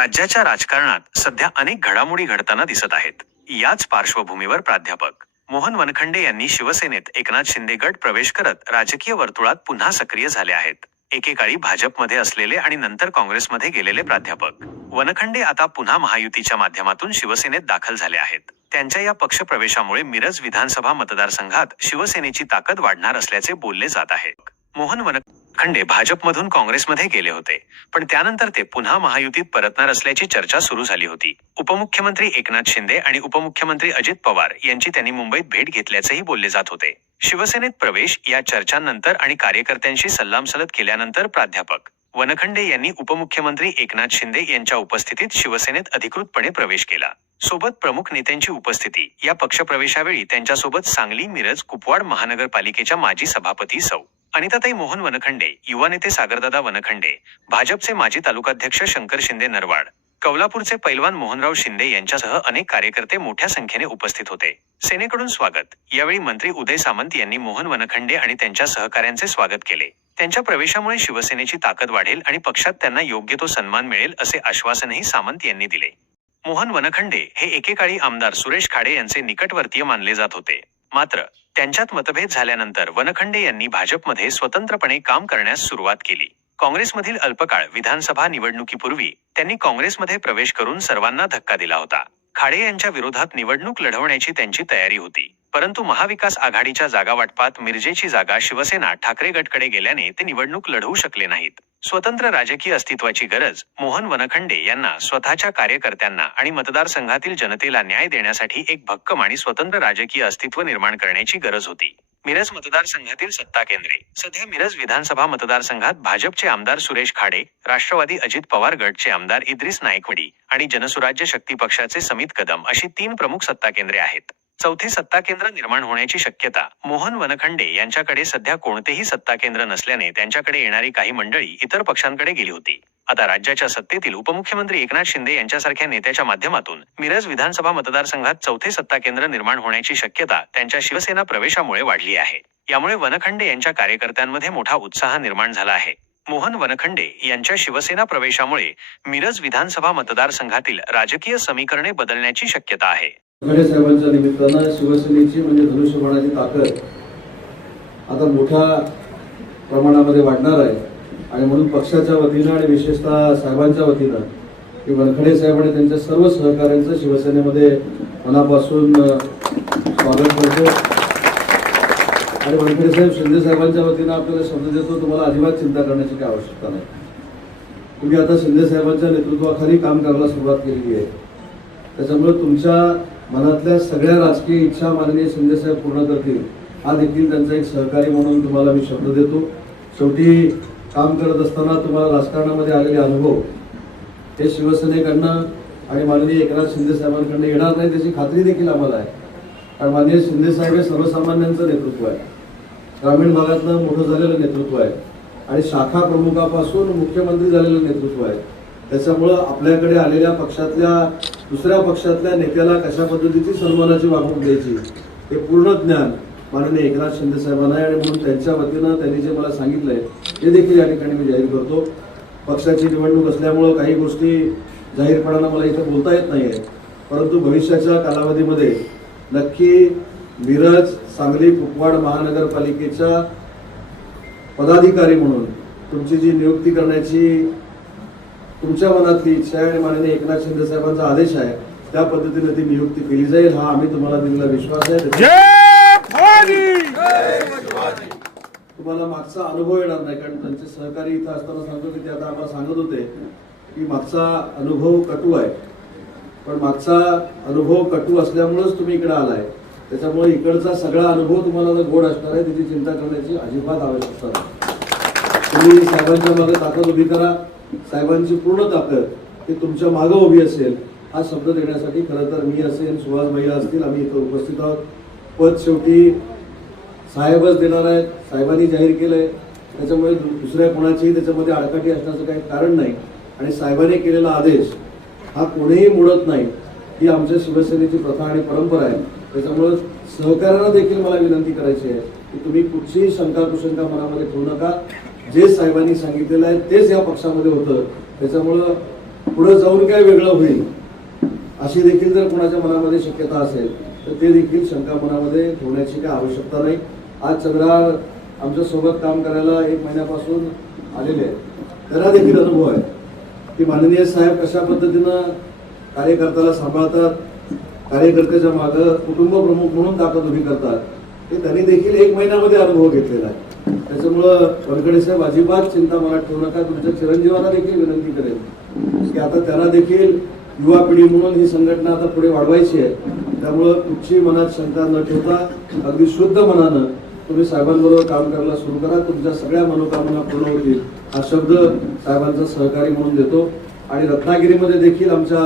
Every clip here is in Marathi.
राज्याच्या राजकारणात सध्या अनेक घडामोडी घडताना दिसत आहेत. याच पार्श्वभूमीवर प्राध्यापक मोहन वनखंडे यांनी शिवसेनेत एकनाथ शिंदे गट प्रवेश करत राजकीय वर्तुळात पुन्हा सक्रिय झाले आहेत. एकेकाळी भाजपमध्ये असलेले आणि नंतर काँग्रेसमध्ये गेलेले प्राध्यापक वनखंडे आता पुन्हा महायुतीच्या माध्यमातून शिवसेनेत दाखल झाले आहेत. त्यांच्या या पक्षप्रवेशामुळे मिरज विधानसभा मतदारसंघात शिवसेनेची ताकद वाढणार असल्याचे बोलले जात आहे. मोहन वन खंडे भाजपमधून काँग्रेसमध्ये गेले होते. पण त्यानंतर ते पुन्हा महायुतीत परतणार असल्याची चर्चा सुरू झाली होती. उपमुख्यमंत्री एकनाथ शिंदे आणि उपमुख्यमंत्री अजित पवार यांची त्यांनी मुंबईत भेट घेतल्याचेही बोलले जात होते. शिवसेनेत प्रवेश या चर्चांनंतर आणि कार्यकर्त्यांशी सल्लामसलत केल्यानंतर प्राध्यापक वनखंडे यांनी उपमुख्यमंत्री एकनाथ शिंदे यांच्या उपस्थितीत शिवसेनेत अधिकृतपणे प्रवेश केला. सोबत प्रमुख नेत्यांची उपस्थिती या पक्षप्रवेशावेळी त्यांच्यासोबत सांगली मिरज कुपवाड महानगरपालिकेच्या माजी सभापती सौ. अनिताताई मोहन वनखंडे युवा नेते सागरदादा वनखंडे भाजपचे माजी तालुकाध्यक्ष शंकर शिंदे नरवाड कौलापूरचे पैलवान मोहनराव शिंदे यांच्यासह अनेक कार्यकर्ते मोठ्या संख्येने उपस्थित होते. सेनेकडून स्वागत. यावेळी मंत्री उदय सामंत यांनी मोहन वनखंडे आणि त्यांच्या सहकाऱ्यांचे स्वागत केले. त्यांच्या प्रवेशामुळे शिवसेनेची ताकद वाढेल आणि पक्षात त्यांना योग्य तो सन्मान मिळेल असे आश्वासनही सामंत यांनी दिले. मोहन वनखंडे हे एकेकाळी आमदार सुरेश खाडे यांचे निकटवर्तीय मानले जात होते. मात्र त्यांच्यात मतभेद झाल्यानंतर वनखंडे यांनी भाजपमध्ये स्वतंत्रपणे काम करण्यास सुरुवात केली. काँग्रेसमधील अल्पकाळ विधानसभा निवडणुकीपूर्वी त्यांनी काँग्रेसमध्ये प्रवेश करून सर्वांना धक्का दिला होता. खाडे यांच्या विरोधात निवडणूक लढवण्याची त्यांची तयारी होती. परंतु महाविकास आघाडीच्या जागावाटपात मिरजेची जागा शिवसेना ठाकरे गटकडे गेल्याने ते निवडणूक लढवू शकले नाहीत. स्वतंत्र राजकीय अस्तित्वाची गरज मोहन वनखंडे यांना स्वतःच्या कार्यकर्त्यांना आणि मतदारसंघातील जनतेला न्याय देण्यासाठी एक भक्कम आणि स्वतंत्र राजकीय अस्तित्व निर्माण करण्याची गरज होती. मिरज मतदारसंघातील सत्ता केंद्रे. सध्या मिरज विधानसभा मतदारसंघात भाजपचे आमदार सुरेश खाडे राष्ट्रवादी अजित पवार गटचे आमदार इद्रिस नायकवडी आणि जनसुराज्य शक्ती पक्षाचे समित कदम अशी तीन प्रमुख सत्ता केंद्रे आहेत. चौथे सत्ता केंद्र निर्माण होण्याची शक्यता. मोहन वनखंडे यांच्याकडे सध्या कोणतेही सत्ता केंद्र नसल्याने त्यांच्याकडे येणारी काही मंडळी इतर पक्षांकडे गेली होती. आता राज्याच्या सत्तेतील उपमुख्यमंत्री एकनाथ शिंदे यांच्यासारख्या नेत्याच्या माध्यमातून मिरज विधानसभा मतदारसंघात चौथे सत्ता केंद्र निर्माण होण्याची शक्यता त्यांच्या शिवसेना प्रवेशामुळे वाढली आहे. यामुळे वनखंडे यांच्या कार्यकर्त्यांमध्ये मोठा उत्साह निर्माण झाला आहे. मोहन वनखंडे यांच्या शिवसेना प्रवेशामुळे मिरज विधानसभा मतदारसंघातील राजकीय समीकरणे बदलण्याची शक्यता आहे. खडे साहेबांच्या निमित्तानं शिवसेनेची म्हणजे धनुष्यबाणाची ताकद आता मोठ्या प्रमाणामध्ये वाढणार आहे. आणि म्हणून पक्षाच्या वतीनं आणि विशेषतः साहेबांच्या वतीनं की वनखडे साहेब आणि त्यांच्या सर्व सहकाऱ्यांचं शिवसेनेमध्ये मनापासून स्वागत करतो. आणि वनखडे साहेब शिंदे साहेबांच्या वतीनं आपल्याला शब्द देतो तुम्हाला अजिबात चिंता करण्याची काही आवश्यकता नाही. तुम्ही आता शिंदे साहेबांच्या नेतृत्वाखाली काम करायला सुरुवात केलेली आहे. त्याच्यामुळे तुमच्या मनातल्या सगळ्या राजकीय इच्छा माननीय शिंदेसाहेब पूर्ण करतील हा देखील त्यांचा एक सहकारी म्हणून तुम्हाला मी शब्द देतो. शेवटी काम करत असताना तुम्हाला राजकारणामध्ये आलेले अनुभव हे शिवसेनेकडनं आणि माननीय एकनाथ शिंदे साहेबांकडनं येणार नाही त्याची खात्री देखील आम्हाला आहे. कारण माननीय शिंदेसाहेब हे सर्वसामान्यांचं नेतृत्व आहे. ग्रामीण भागातलं मोठं झालेलं नेतृत्व आहे. आणि शाखा प्रमुखापासून मुख्यमंत्री झालेलं नेतृत्व आहे. त्याच्यामुळं आपल्याकडे आलेल्या पक्षातल्या दुसऱ्या पक्षातल्या नेत्याला कशा पद्धतीची सन्मानाची वागणूक द्यायची हे पूर्ण ज्ञान माननीय एकनाथ शिंदे साहेबांना आहे आणि म्हणून त्यांच्या वतीनं त्यांनी जे मला सांगितलंय ते देखील या ठिकाणी मी जाहीर करतो. पक्षाची निवडणूक असल्यामुळं काही गोष्टी जाहीरपणानं मला इथं बोलता येत नाही आहे परंतु भविष्याच्या कालावधीमध्ये नक्की मिरज सांगली कुपवाड महानगरपालिकेच्या पदाधिकारी म्हणून तुमची जी नियुक्ती करण्याची तुमच्या मनातली इच्छा आहे आणि माननीय एकनाथ शिंदे साहेबांचा आदेश आहे त्या पद्धतीने ती नियुक्ती केली जाईल हा आम्ही तुम्हाला दिलेला विश्वास आहे. तुम्हाला मागचा अनुभव येणार नाही कारण त्यांचे सहकारी इथं असताना सांगतो की ते आता आम्हाला सांगत होते की मागचा अनुभव कटू आहे. पण मागचा अनुभव कटू असल्यामुळेच तुम्ही इकडे आलाय. त्याच्यामुळे इकडचा सगळा अनुभव तुम्हाला जर गोड असणार आहे त्याची चिंता करण्याची अजिबात आवश्यकता नाही. तुम्ही साहेबांच्या मागे ताकद उभी करा. साहेबांची पूर्ण ताकद ही तुमच्या मागं उभी असेल हा शब्द देण्यासाठी खरं तर मी असेल सुहास भैया असतील आम्ही इथं उपस्थित आहोत. पद शेवटी साहेबच देणार आहेत साहेबांनी जाहीर केलंय. त्याच्यामुळे दु- दुसऱ्या कोणाचीही त्याच्यामध्ये आडकाठी असण्याचं काही कारण नाही. आणि साहेबांनी केलेला आदेश हा कोणीही मोडत नाही. ही आमच्या शिवसेनेची प्रथा आणि परंपरा आहे. त्याच्यामुळं सहकार्यांना देखील मला विनंती करायची आहे की तुम्ही कुठचीही शंका कुशंका मनामध्ये ठेवू नका. जे साहेबांनी सांगितलेलं आहे तेच या पक्षामध्ये होतं. त्याच्यामुळं पुढं जाऊन काय वेगळं होईल अशी देखील जर कोणाच्या मनामध्ये शक्यता असेल तर ते देखील शंका मनामध्ये ठेवण्याची काय आवश्यकता नाही. आज चंद्रार आमच्यासोबत काम करायला एक महिन्यापासून आलेले आहेत. त्याला देखील अनुभव आहे. की माननीय साहेब कशा पद्धतीनं कार्यकर्त्याला सांभाळतात कार्यकर्त्याच्या मागं कुटुंब प्रमुख म्हणून ताकद उभी करतात हे त्यांनी देखील एक महिन्यामध्ये अनुभव घेतलेला आहे. त्याच्यामुळं वनकडे साहेब अजिबात चिंता मला ठेवू नका. तुमच्या चिरंजीवाला देखील विनंती करेल की आता त्यांना देखील युवा पिढी म्हणून ही संघटना आता पुढे वाढवायची आहे. त्यामुळं कुठची मनात शंका न ठेवता अगदी शुद्ध मनानं तुम्ही साहेबांबरोबर काम करायला सुरू करा. तुमच्या सगळ्या मनोकामना पूर्ण होतील. हा शब्द साहेबांचा सहकारी म्हणून देतो. आणि रत्नागिरीमध्ये देखील आमच्या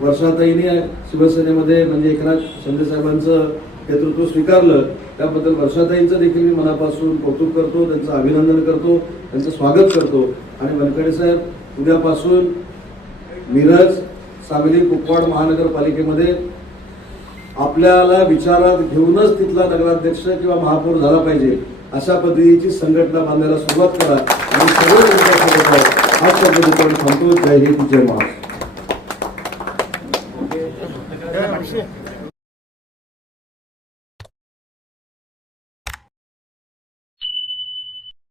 वर्षाताईने शिवसेनेमध्ये म्हणजे एकनाथ शिंदे साहेबांचं नेतृत्व स्वीकारलं त्याबद्दल वर्षाताईंचं देखील मी मनापासून कौतुक करतो त्यांचं अभिनंदन करतो त्यांचं स्वागत करतो. आणि वनकडे साहेब उद्यापासून मिरज सांगली कुपवाड महानगरपालिकेमध्ये आपल्याला विचारात घेऊनच तिथला नगराध्यक्ष किंवा महापौर झाला पाहिजे अशा पद्धतीची संघटना बांधायला सुरुवात करा. आणि सर्व तुमच्यासोबत आहेत. शब्द थांबतो. जय हिंद जय महाराष्ट्र.